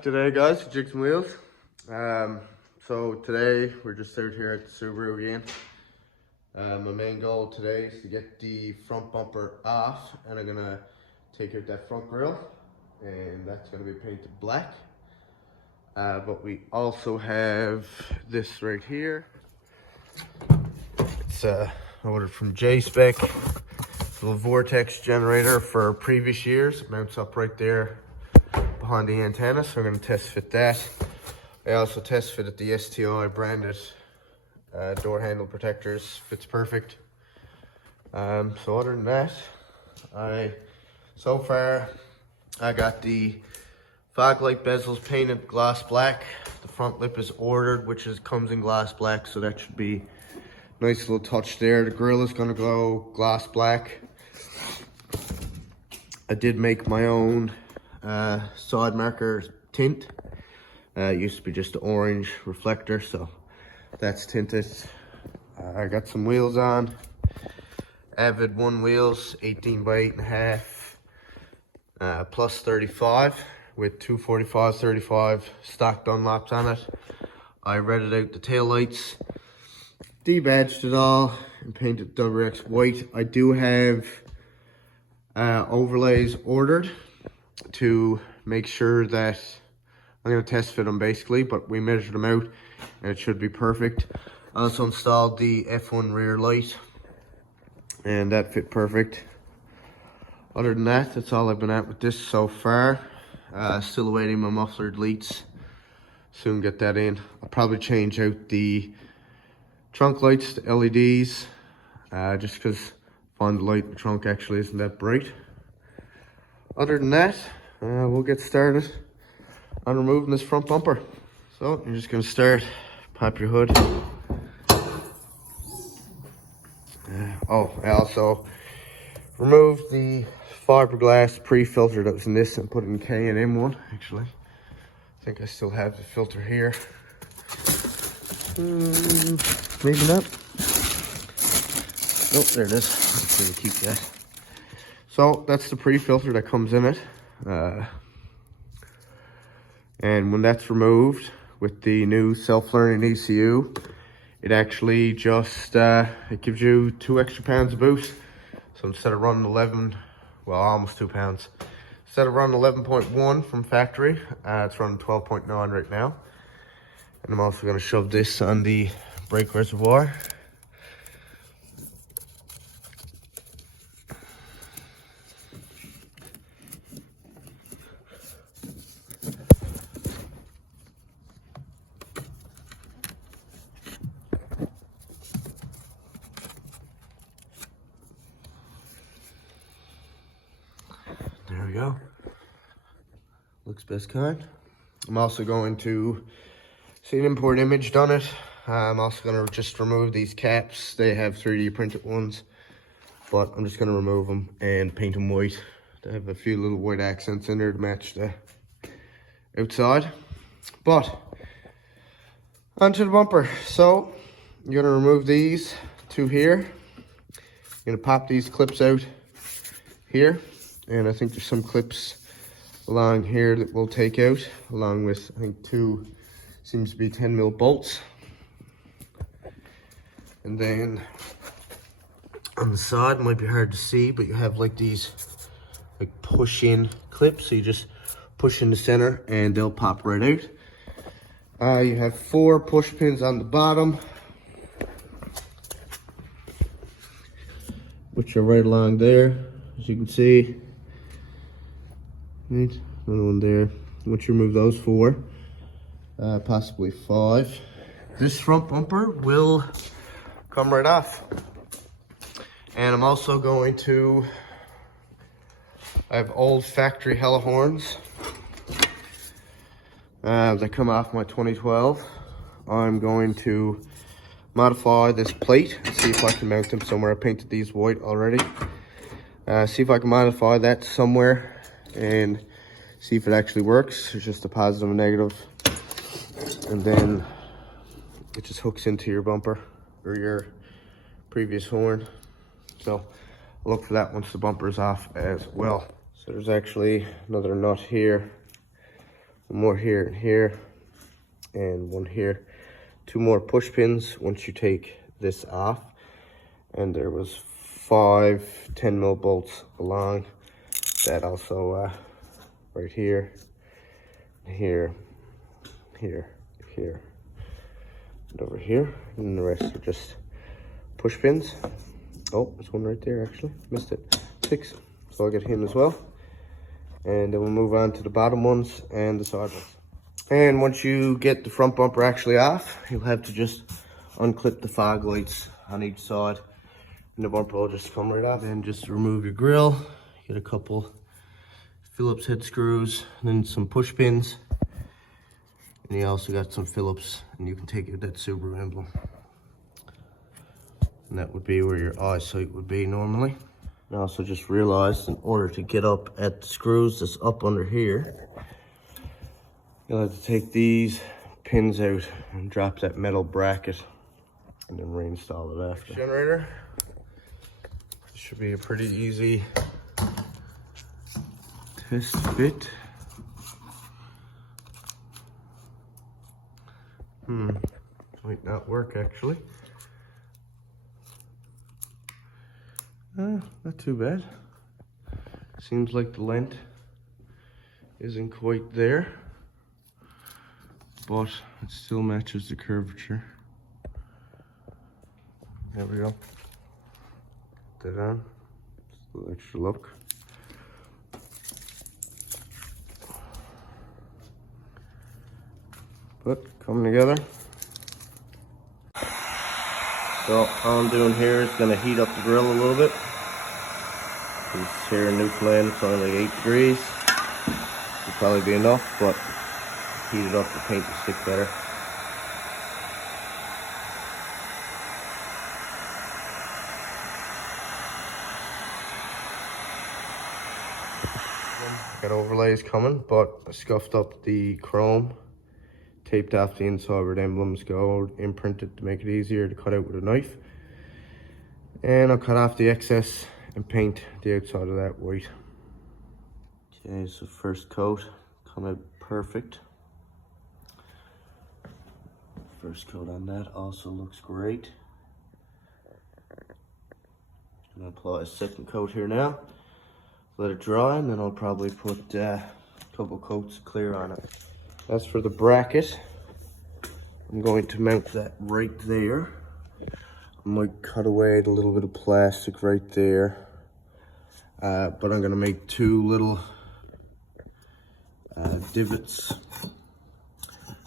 Back today, guys, with Jigs and Wheels. So today we're just out here at the Subaru again. My main goal today is to get the front bumper off, and I'm gonna take out that front grille, and that's gonna be painted black. But we also have this right here. It's ordered from J-Spec. Little vortex generator for previous years. It mounts up right there behind the antenna, so we're going to test fit that. I also test fitted the STI branded door handle protectors. Fits perfect. So other than that, so far I got the fog light bezels painted gloss black. The front lip is ordered, which comes in gloss black, so that should be a nice little touch there. The grille is going to go gloss black. I did make my own side marker tint. It used to be just an orange reflector, so that's tinted. I got some wheels on. Avid one wheels, 18 by 8.5, plus 35 with 245/35 stock Dunlops on it. I redded out the tail lights, debadged it all, and painted WRX white. I do have overlays ordered to make sure that I'm going to test fit them basically, but we measured them out and it should be perfect. I also installed the F1 rear light and that fit perfect. Other than that, that's all I've been at with this so far. Still awaiting my muffler deletes. Soon get that in. I'll probably change out the trunk lights to LEDs, just because I find the light in the trunk actually isn't that bright. Other than that, we'll get started on removing this front bumper. So you're just going to start, pop your hood. I also removed the fiberglass pre-filter that was in this and put it in K&M one, actually. I think I still have the filter here. Maybe not. Nope, there it is. I'm going to keep that. So that's the pre-filter that comes in it. And when that's removed with the new self-learning ECU, it actually just it gives you 2 extra pounds of boost. So instead of running 11, well, almost 2 pounds. Instead of running 11.1 from factory, it's running 12.9 right now. And I'm also going to shove this on the brake reservoir. There we go. Looks best kind. I'm also going to see an import image done it. I'm also going to just remove these caps. They have 3D printed ones, but I'm just going to remove them and paint them white. They have a few little white accents in there to match the outside. But onto the bumper. So you're going to remove these 2 here. You're going to pop these clips out here, and I think there's some clips along here that we'll take out, along with I think 2 seems to be 10mm bolts. And then on the side, it might be hard to see, but you have like these like push-in clips. So you just push in the center and they'll pop right out. You have 4 push pins on the bottom, which are right along there, as you can see. Right, another one there. Once you remove those 4, possibly 5, this front bumper will come right off. And I'm also going to, I have old factory hella horns that come off my 2012. I'm going to modify this plate and see if I can mount them somewhere. I painted these white already. See if I can modify that somewhere and see if it actually works. It's just a positive and negative, and then it just hooks into your bumper or your previous horn. So I'll look for that once the bumper is off as well. So there's actually another nut here One more here and here, and one here. 2 more push pins once you take this off. And there was 5 10 mil bolts along that also right here, here, here, here, and over here. And the rest are just push pins. Oh, there's one right there actually, missed it. 6, so I'll get him as well. And then we'll move on to the bottom ones and the side ones. And once you get the front bumper actually off, you'll have to just unclip the fog lights on each side, and the bumper will just come right off. Then just remove your grill, get a couple Phillips head screws, and then some push pins. And you also got some Phillips, and you can take it with that Subaru emblem. And that would be where your eyesight would be normally. And I also just realized in order to get up at the screws that's up under here, you'll have to take these pins out and drop that metal bracket and then reinstall it after. Generator. This should be a pretty easy test fit. Might not work actually. Not too bad. Seems like the length isn't quite there, but it still matches the curvature. There we go. Put that on. Just a little extra look. But coming together. So all I'm doing here is going to heat up the grill a little bit. It's here in Newfoundland, it's only like 8 degrees. It'll probably be enough, but heat it up to paint the stick better. Got overlays coming, but I scuffed up the chrome, taped off the inside where the emblems go, imprinted to make it easier to cut out with a knife. And I'll cut off the excess and paint the outside of that white. Okay, so first coat, come out perfect. First coat on that also looks great. I'm gonna apply a second coat here now. Let it dry, and then I'll probably put a couple coats of clear on it. As for the bracket, I'm going to mount that right there. I might cut away the little bit of plastic right there, but I'm gonna make 2 little divots,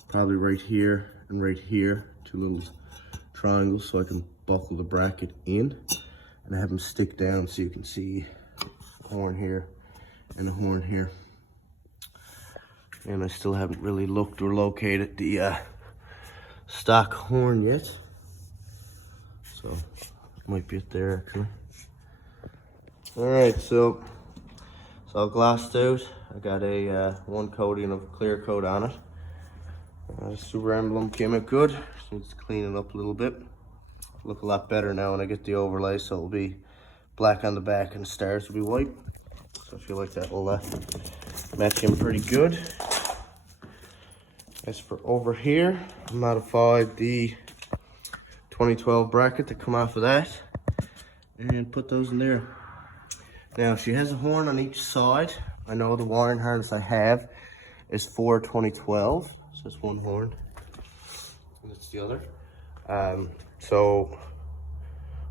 probably right here and right here, 2 little triangles, so I can buckle the bracket in and have them stick down so you can see a horn here and a horn here. And I still haven't really looked or located the stock horn yet. So it might be it there actually. Alright, so it's all glossed out. I got a 1 coating of clear coat on it. The Subaru emblem came out good. Just needs to clean it up a little bit. Look a lot better now when I get the overlay, so it'll be black on the back and the stars will be white. So I feel like that will match in pretty good. As for over here, I modified the 2012 bracket to come off of that and put those in there. Now she has a horn on each side. I know the wiring harness I have is for 2012, so it's 1 horn and it's the other. So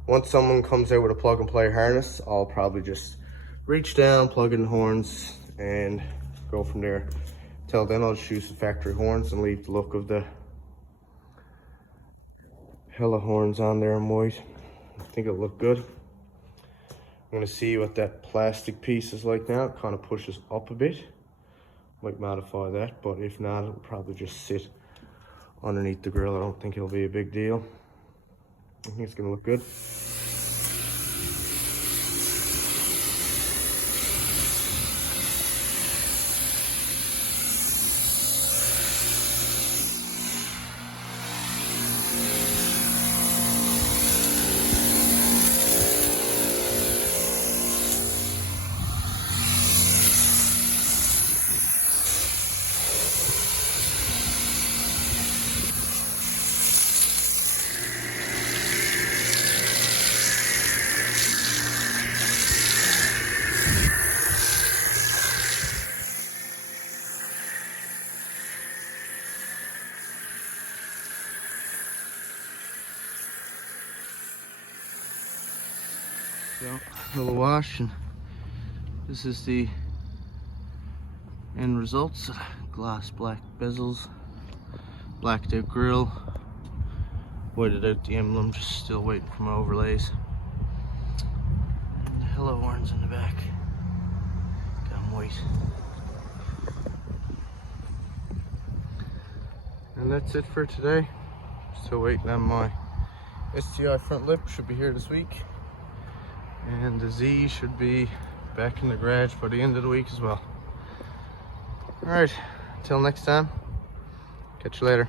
once someone comes out with a plug and play harness, I'll probably just reach down, plug in the horns, and go from there. Till then, I'll just use the factory horns and leave the look of the hella horns on there in white. I think it'll look good. I'm gonna see what that plastic piece is like now. It kind of pushes up a bit. Might modify that, but if not, it'll probably just sit underneath the grill. I don't think it'll be a big deal. I think it's gonna look good. So, a little wash, and this is the end results. Gloss black bezels, blacked out grill, whited out the emblem, just still waiting for my overlays. And the hello horns in the back, got them white. And that's it for today. Still waiting on my STI front lip, should be here this week. And the Z should be back in the garage by the end of the week as well. Alright, until next time, catch you later.